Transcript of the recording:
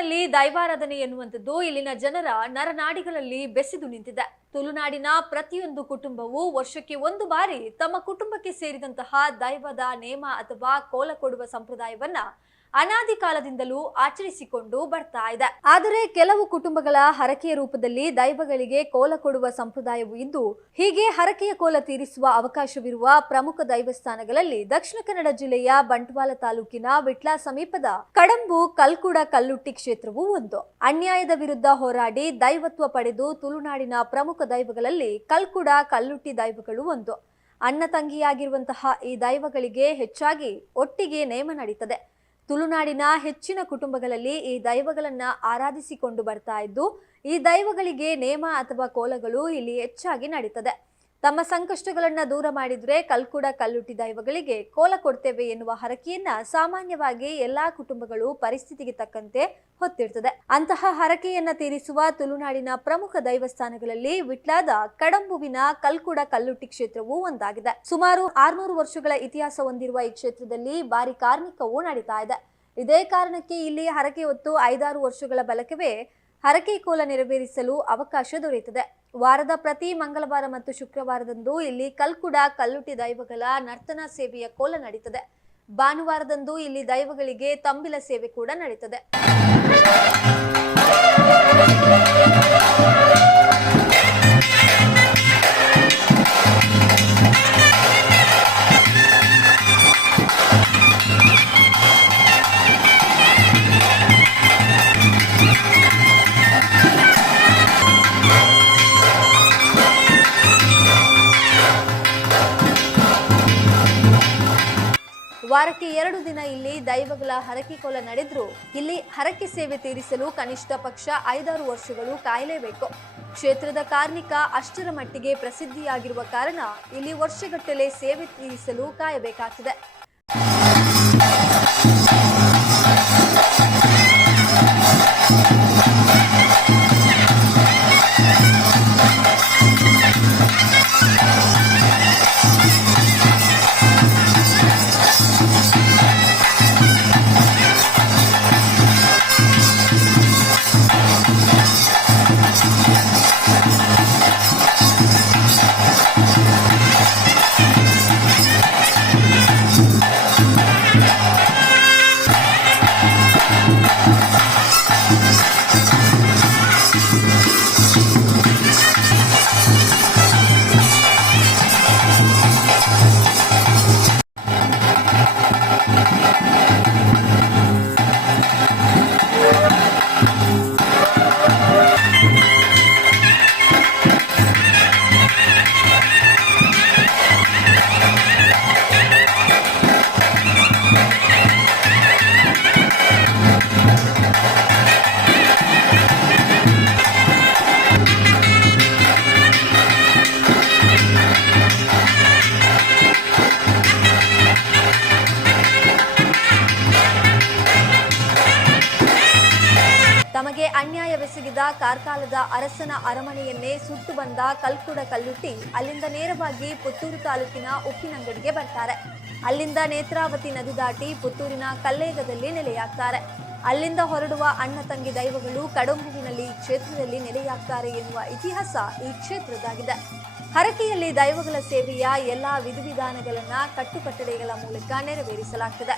ತುಳುನಾಡಿನಲ್ಲಿ ದೈವಾರಾಧನೆ ಎನ್ನುವಂಥದ್ದು ಇಲ್ಲಿನ ಜನರ ನರನಾಡಿಗಳಲ್ಲಿ ಬೆಸೆದು ನಿಂತಿದೆ. ತುಳುನಾಡಿನ ಪ್ರತಿಯೊಂದು ಕುಟುಂಬವು ವರ್ಷಕ್ಕೆ ಒಂದು ಬಾರಿ ತಮ್ಮ ಕುಟುಂಬಕ್ಕೆ ಸೇರಿದಂತಹ ದೈವದ ನೇಮ ಅಥವಾ ಕೋಲ ಕೊಡುವ ಸಂಪ್ರದಾಯವನ್ನ ಅನಾದಿ ಕಾಲದಿಂದಲೂ ಆಚರಿಸಿಕೊಂಡು ಬರ್ತಾ ಇದೆ. ಆದರೆ ಕೆಲವು ಕುಟುಂಬಗಳ ಹರಕೆಯ ರೂಪದಲ್ಲಿ ದೈವಗಳಿಗೆ ಕೋಲ ಕೊಡುವ ಸಂಪ್ರದಾಯವು ಇದ್ದು, ಹೀಗೆ ಹರಕೆಯ ಕೋಲ ತೀರಿಸುವ ಅವಕಾಶವಿರುವ ಪ್ರಮುಖ ದೈವಸ್ಥಾನಗಳಲ್ಲಿ ದಕ್ಷಿಣ ಕನ್ನಡ ಜಿಲ್ಲೆಯ ಬಂಟ್ವಾಳ ತಾಲೂಕಿನ ವಿಟ್ಲ ಸಮೀಪದ ಕಡಂಬು ಕಲ್ಕುಡ ಕಲ್ಲುಟ್ಟಿ ಕ್ಷೇತ್ರವು ಒಂದು. ಅನ್ಯಾಯದ ವಿರುದ್ಧ ಹೋರಾಡಿ ದೈವತ್ವ ಪಡೆದು ತುಳುನಾಡಿನ ಪ್ರಮುಖ ದೈವಗಳಲ್ಲಿ ಕಲ್ಕುಡ ಕಲ್ಲುಟ್ಟಿ ದೈವಗಳು ಒಂದು. ಅಣ್ಣ ತಂಗಿಯಾಗಿರುವಂತಹ ಈ ದೈವಗಳಿಗೆ ಹೆಚ್ಚಾಗಿ ಒಟ್ಟಿಗೆ ನೇಮ ನಡೀತದೆ. ತುಳುನಾಡಿನ ಹೆಚ್ಚಿನ ಕುಟುಂಬಗಳಲ್ಲಿ ಈ ದೈವಗಳನ್ನ ಆರಾಧಿಸಿಕೊಂಡು ಬರ್ತಾ ಇದ್ದು, ಈ ದೈವಗಳಿಗೆ ನೇಮ ಅಥವಾ ಕೋಲಗಳು ಇಲ್ಲಿ ಹೆಚ್ಚಾಗಿ ನಡೀತದೆ. ತಮ್ಮ ಸಂಕಷ್ಟಗಳನ್ನ ದೂರ ಮಾಡಿದ್ರೆ ಕಲ್ಕುಡ ಕಲ್ಲುಟ್ಟಿ ದೈವಗಳಿಗೆ ಕೋಲ ಕೊಡ್ತೇವೆ ಎನ್ನುವ ಹರಕೆಯನ್ನ ಸಾಮಾನ್ಯವಾಗಿ ಎಲ್ಲಾ ಕುಟುಂಬಗಳು ಪರಿಸ್ಥಿತಿಗೆ ತಕ್ಕಂತೆ ಹೊತ್ತಿರ್ತದೆ. ಅಂತಹ ಹರಕೆಯನ್ನ ತೀರಿಸುವ ತುಳುನಾಡಿನ ಪ್ರಮುಖ ದೈವಸ್ಥಾನಗಳಲ್ಲಿ ವಿಟ್ಲಾದ ಕಡಂಬುವಿನ ಕಲ್ಕುಡ ಕಲ್ಲುಟ್ಟಿ ಕ್ಷೇತ್ರವು ಒಂದಾಗಿದೆ. ಸುಮಾರು 600 ವರ್ಷಗಳ ಇತಿಹಾಸ ಹೊಂದಿರುವ ಈ ಕ್ಷೇತ್ರದಲ್ಲಿ ಭಾರಿ ಕಾರ್ಮಿಕವು ನಡೀತಾ ಇದೆ. ಇದೇ ಕಾರಣಕ್ಕೆ ಇಲ್ಲಿ ಹರಕೆ ಹೊತ್ತು 5-6 ವರ್ಷಗಳ ಬಳಿಕವೇ ಹರಕೆ ಕೋಲ ನೆರವೇರಿಸಲು ಅವಕಾಶ ದೊರೆಯುತ್ತದೆ. ವಾರದ ಪ್ರತಿ ಮಂಗಳವಾರ ಮತ್ತು ಶುಕ್ರವಾರದಂದು ಇಲ್ಲಿ ಕಲ್ಕುಡ ಕಲ್ಲುಟ್ಟಿ ದೈವಗಳ ನರ್ತನ ಸೇವೆಯ ಕೋಲ ನಡೀತದೆ. ಭಾನುವಾರದಂದು ಇಲ್ಲಿ ದೈವಗಳಿಗೆ ತಂಬಿಲ ಸೇವೆ ಕೂಡ ನಡೀತದೆ. ವಾರಕ್ಕೆ 2 ದಿನ ಇಲ್ಲಿ ದೈವಗಳ ಹರಕೆ ಕೋಲ ನಡೆದ್ರು ಇಲ್ಲಿ ಹರಕೆ ಸೇವೆ ತೀರಿಸಲು ಕನಿಷ್ಠ ಪಕ್ಷ 5-6 ವರ್ಷಗಳು ಕಾಯಲೇಬೇಕು. ಕ್ಷೇತ್ರದ ಕಾರ್ಮಿಕ ಅಷ್ಟರ ಮಟ್ಟಿಗೆ ಪ್ರಸಿದ್ಧಿಯಾಗಿರುವ ಕಾರಣ ಇಲ್ಲಿ ವರ್ಷಗಟ್ಟಲೆ ಸೇವೆ ತೀರಿಸಲು ಕಾಯಬೇಕಾಗಿದೆ. ತಮಗೆ ಅನ್ಯಾಯವೆಸಗಿದ ಕಾರ್ಕಾಲದ ಅರಸನ ಅರಮನೆಯನ್ನೇ ಸುಟ್ಟು ಬಂದ ಕಲ್ಕುಡ ಕಲ್ಲುಟ್ಟಿ ಅಲ್ಲಿಂದ ನೇರವಾಗಿ ಪುತ್ತೂರು ತಾಲೂಕಿನ ಉಪ್ಪಿನಂಗಡಿಗೆ ಬರ್ತಾರೆ. ಅಲ್ಲಿಂದ ನೇತ್ರಾವತಿ ನದಿ ದಾಟಿ ಪುತ್ತೂರಿನ ಕಲ್ಲೇಗದಲ್ಲಿ ನೆಲೆಯಾಗ್ತಾರೆ. ಅಲ್ಲಿಂದ ಹೊರಡುವ ಅಣ್ಣ ತಂಗಿ ದೈವಗಳು ಕಡಂಬುವಿನಲ್ಲಿ ಈ ಕ್ಷೇತ್ರದಲ್ಲಿ ನೆಲೆಯಾಗ್ತಾರೆ ಎನ್ನುವ ಇತಿಹಾಸ ಈ ಕ್ಷೇತ್ರದಾಗಿದೆ. ಹರಕೆಯಲ್ಲಿ ದೈವಗಳ ಸೇವೆಯ ಎಲ್ಲಾ ವಿಧಿವಿಧಾನಗಳನ್ನ ಕಟ್ಟುಕಟ್ಟಳೆಗಳ ಮೂಲಕ ನೆರವೇರಿಸಲಾಗ್ತದೆ.